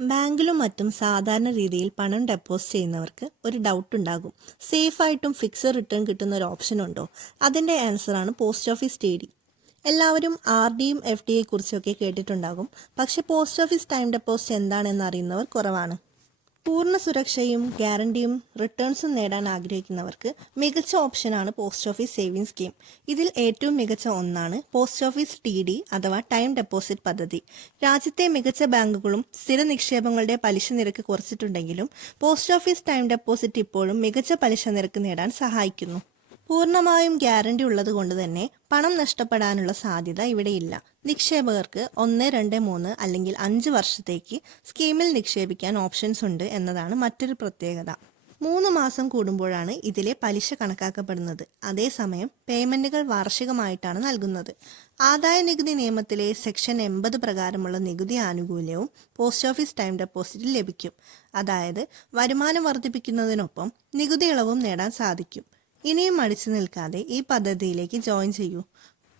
ബാങ്കിലും മറ്റും സാധാരണ രീതിയിൽ പണം ഡെപ്പോസിറ്റ് ചെയ്യുന്നവർക്ക് ഒരു ഡൗട്ട് ഉണ്ടാകും. സേഫായിട്ടും ഫിക്സഡ് റിട്ടേൺ കിട്ടുന്ന ഒരു ഓപ്ഷൻ ഉണ്ടോ? അതിൻ്റെ ആൻസറാണ് പോസ്റ്റ് ഓഫീസ് ടി ഡി. എല്ലാവരും ആർ ഡിയും എഫ് ഡിയെ കുറിച്ചൊക്കെ കേട്ടിട്ടുണ്ടാകും. പക്ഷേ പോസ്റ്റ് ഓഫീസ് ടൈം ഡെപ്പോസിറ്റ് എന്താണെന്ന് അറിയുന്നവർ കുറവാണ്. പൂർണ്ണ സുരക്ഷയും ഗ്യാരണ്ടിയും റിട്ടേൺസും നേടാൻ ആഗ്രഹിക്കുന്നവർക്ക് മികച്ച ഓപ്ഷനാണ് പോസ്റ്റ് ഓഫീസ് സേവിംഗ് സ്കീം. ഇതിൽ ഏറ്റവും മികച്ച ഒന്നാണ് പോസ്റ്റ് ഓഫീസ് ടി ഡി അഥവാ ടൈം ഡെപ്പോസിറ്റ് പദ്ധതി. രാജ്യത്തെ മികച്ച ബാങ്കുകളും സ്ഥിര നിക്ഷേപങ്ങളുടെ പലിശ നിരക്ക് കുറച്ചിട്ടുണ്ടെങ്കിലും പോസ്റ്റ് ഓഫീസ് ടൈം ഡെപ്പോസിറ്റ് ഇപ്പോഴും മികച്ച പലിശ നിരക്ക് നേടാൻ സഹായിക്കുന്നു. പൂർണ്ണമായും ഗ്യാരണ്ടി ഉള്ളത് കൊണ്ട് തന്നെ പണം നഷ്ടപ്പെടാനുള്ള സാധ്യത ഇവിടെയില്ല. നിക്ഷേപകർക്ക് 1, 2, 3 അല്ലെങ്കിൽ 5 വർഷത്തേക്ക് സ്കീമിൽ നിക്ഷേപിക്കാൻ ഓപ്ഷൻസ് ഉണ്ട് എന്നതാണ് മറ്റൊരു പ്രത്യേകത. 3 മാസം കൂടുമ്പോഴാണ് ഇതിലെ പലിശ കണക്കാക്കപ്പെടുന്നത്. അതേസമയം പേയ്മെന്റുകൾ വാർഷികമായിട്ടാണ് നൽകുന്നത്. ആദായ നികുതി നിയമത്തിലെ സെക്ഷൻ 80 പ്രകാരമുള്ള നികുതി ആനുകൂല്യവും പോസ്റ്റ് ഓഫീസ് ടൈം ഡെപ്പോസിറ്റിൽ ലഭിക്കും. അതായത് വരുമാനം വർദ്ധിപ്പിക്കുന്നതിനൊപ്പം നികുതി ഇളവും നേടാൻ സാധിക്കും. ഇനിയും മടിച്ചു നിൽക്കാതെ ഈ പദ്ധതിയിലേക്ക് ജോയിൻ ചെയ്യൂ.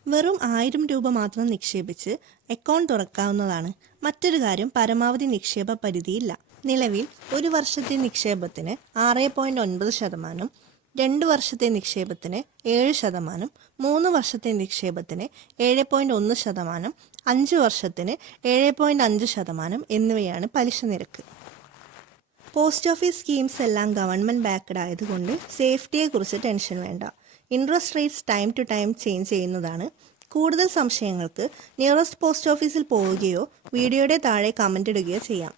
വെറും 1000 രൂപ മാത്രം നിക്ഷേപിച്ച് അക്കൗണ്ട് തുറക്കാവുന്നതാണ്. മറ്റൊരു കാര്യം, പരമാവധി നിക്ഷേപ പരിധിയില്ല. നിലവിൽ 1 വർഷത്തെ നിക്ഷേപത്തിന് 6.9%, 2 വർഷത്തെ നിക്ഷേപത്തിന് 7%, 3 വർഷത്തെ നിക്ഷേപത്തിന് 7.1%, 5 വർഷത്തിന് 7.5% എന്നിവയാണ് പലിശ നിരക്ക്. പോസ്റ്റ് ഓഫീസ് സ്കീംസ് എല്ലാം ഗവൺമെൻറ് ബാക്ക്ഡ് ആയതുകൊണ്ട് സേഫ്റ്റിയെക്കുറിച്ച് ടെൻഷൻ വേണ്ട. Interest rates time to time change ചെയ്യുന്നതാണ്. കൂടുതൽ സംശയങ്ങൾക്ക് നിയറസ്റ്റ് പോസ്റ്റ് ഓഫീസിൽ പോവുകയോ വീഡിയോയുടെ താഴെ കമൻ്റ് ഇടുകയോ ചെയ്യാം.